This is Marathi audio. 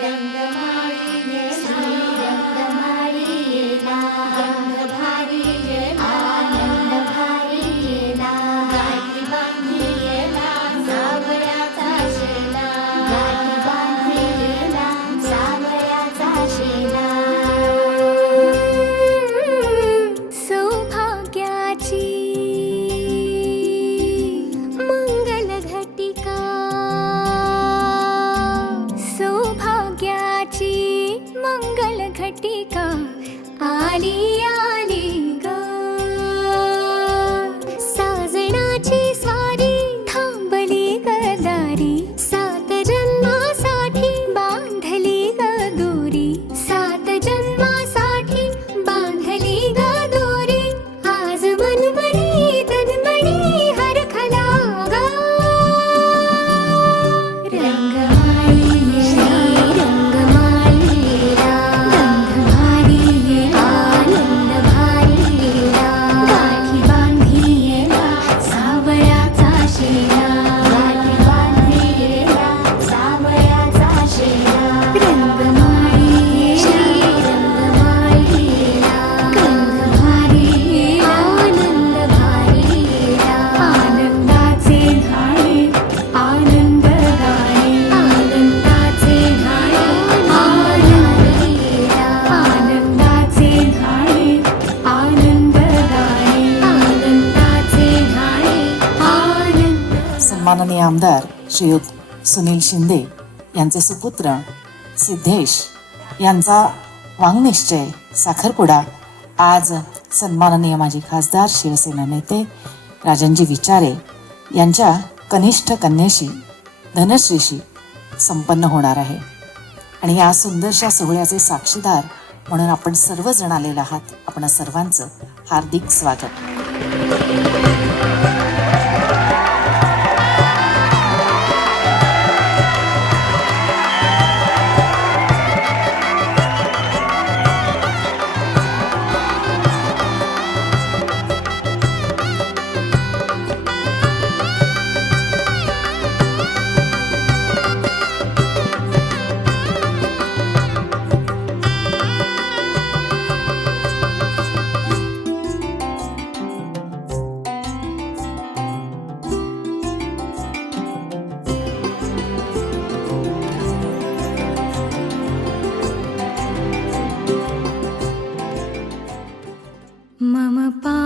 रंगमाळी येला रंगमाळी येला रंग भारी येला आनंद भारी येला गाठी बांधी येला सावळ्याचा शेला गाठी बांधी येला सावळ्याचा शेला सौभाग्याची मंगल घटिका सौभाग्याची मंगल घटिका आली आली ग साजणाची स्वारी थांबली गदारी सात जन्मासाठी बांधली ग दोरी सात जन्मासाठी बांधली ग दोरी आज मनमणी तन्मणी हरखला ग रंगमाळी येला रंगमाळी येला गंध भारी येला आनंद भारी येला गाठी बांधी येला सावळ्याचा शेला गाठी बांधी येला सावळ्याचा शेला रंगमाळी येला रंगमाळी येला गंध भारी येला आनंद भारी येला आनंदाचे धाणे आनंद गाणे आनंदाचे धाणे आनंद येला आनंदाचे धाणे आनंद गाणे आनंदाचे धाणे आनंद सन्माननीय आमदार श्रीयुत सुनील शिंदे यांचे सुपुत्र सिद्धेश यांचा वाङ्निश्चय साखरपुडा आज सन्माननीय माजी खासदार शिवसेना नेते राजनजी विचारे यांच्या कनिष्ठ कन्येशी धनश्रीशी संपन्न होणार आहे. आणि या सुंदरशा सोहळ्याचे साक्षीदार म्हणून आपण सर्वजण आलेले आहात. आपण सर्वांचं हार्दिक स्वागत. मम पा